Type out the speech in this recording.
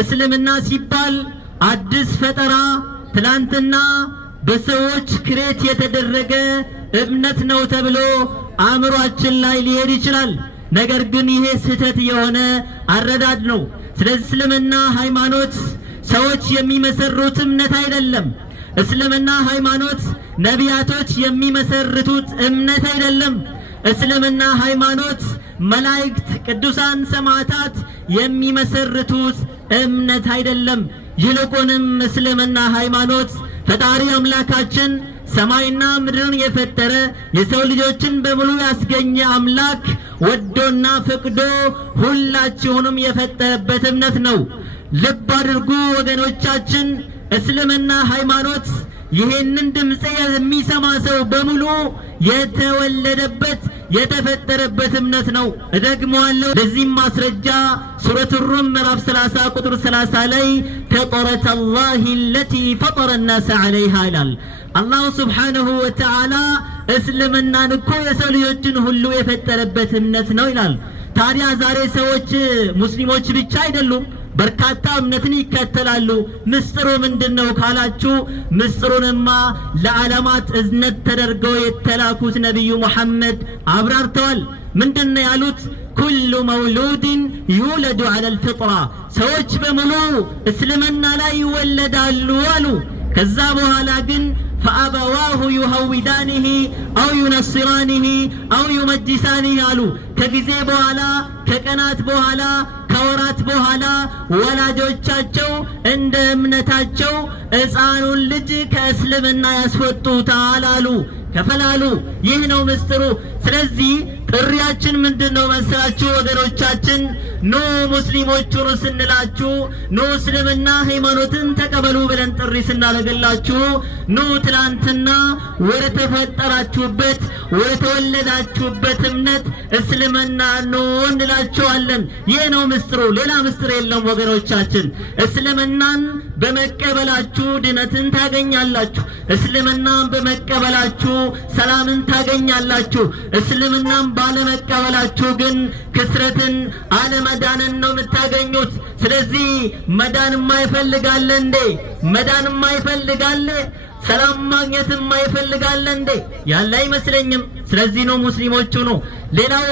እስልምና ሲባል አዲስ ፈጠራ ትላንትና በሰዎች ክሬት የተደረገ እምነት ነው ተብሎ አእምሯችን ላይ ሊሄድ ይችላል። ነገር ግን ይሄ ስህተት የሆነ አረዳድ ነው። ስለዚህ እስልምና ሃይማኖት ሰዎች የሚመሰርቱት እምነት አይደለም። እስልምና ሃይማኖት ነቢያቶች የሚመሰርቱት እምነት አይደለም። እስልምና ሃይማኖት መላእክት ቅዱሳን ሰማዕታት የሚመሰርቱት እምነት አይደለም። ይልቁንም እስልምና ሃይማኖት ፈጣሪ አምላካችን ሰማይና ምድርን የፈጠረ የሰው ልጆችን በሙሉ ያስገኘ አምላክ ወዶና ፈቅዶ ሁላችሁንም የፈጠረበት እምነት ነው። ልብ አድርጉ ወገኖቻችን፣ እስልምና ሃይማኖት ይሄንን ድምጽ የሚሰማ ሰው በሙሉ የተወለደበት የተፈጠረበት እምነት ነው። እደግመዋለሁ። ለዚህም ማስረጃ ሱረቱ ሩም ምዕራፍ 30 ቁጥር 30 ላይ ፈጠረተላሂ አለቲ ፈጠረ الناس عليها ይላል። አላህ ሱብሓነሁ ወተዓላ እስልምናን እኮ የሰው ልጆችን ሁሉ የፈጠረበት እምነት ነው ይላል። ታዲያ ዛሬ ሰዎች ሙስሊሞች ብቻ አይደሉም፣ በርካታ እምነትን ይከተላሉ። ምስጢሩ ምንድነው ካላችሁ፣ ምስጢሩንማ ለዓለማት እዝነት ተደርገው የተላኩት ነብዩ መሐመድ አብራርተዋል። ምንድነው ያሉት? ኩሉ መውሉድን ዩለዱ ዐለል ፊጥራ፣ ሰዎች በሙሉ እስልምና ላይ ይወለዳሉ አሉ። ከዛ በኋላ ግን ፈአበዋሁ ዩሀዊዳኒሂ አው ዩነስራኒሂ አው ዩመጅሳኒሂ አሉ። ከጊዜ በኋላ ከቀናት በኋላ ከወራት በኋላ ወላጆቻቸው እንደ እምነታቸው ሕፃኑን ልጅ ከእስልምና ያስወጡታል አሉ፣ ከፈላሉ። ይህ ነው ምስጢሩ። ስለዚህ ጥሪያችን ምንድነው መስላችሁ ወገኖቻችን? ኑ ሙስሊሞች ሁኑ ስንላችሁ፣ ኑ እስልምና ሃይማኖትን ተቀበሉ ብለን ጥሪ ስናደርግላችሁ፣ ኑ ትላንትና ወደ ተፈጠራችሁበት ወደ ተወለዳችሁበት እምነት እስልምና ኑ እንላችኋለን። ይህ ነው ምስጢሩ፣ ሌላ ምስጢር የለም ወገኖቻችን። እስልምናን በመቀበላችሁ ድነትን ታገኛላችሁ። እስልምናን በመቀበላችሁ ሰላምን ታገኛላችሁ። እስልምናን ባለመቀበላችሁ ግን ክስረትን አለመዳንን ነው የምታገኙት። ስለዚህ መዳን የማይፈልጋለ እንዴ? መዳን የማይፈልጋለ ሰላም ማግኘት የማይፈልጋለ እንዴ? ያለ አይመስለኝም። ስለዚህ ነው ሙስሊሞቹ ነው ሌላው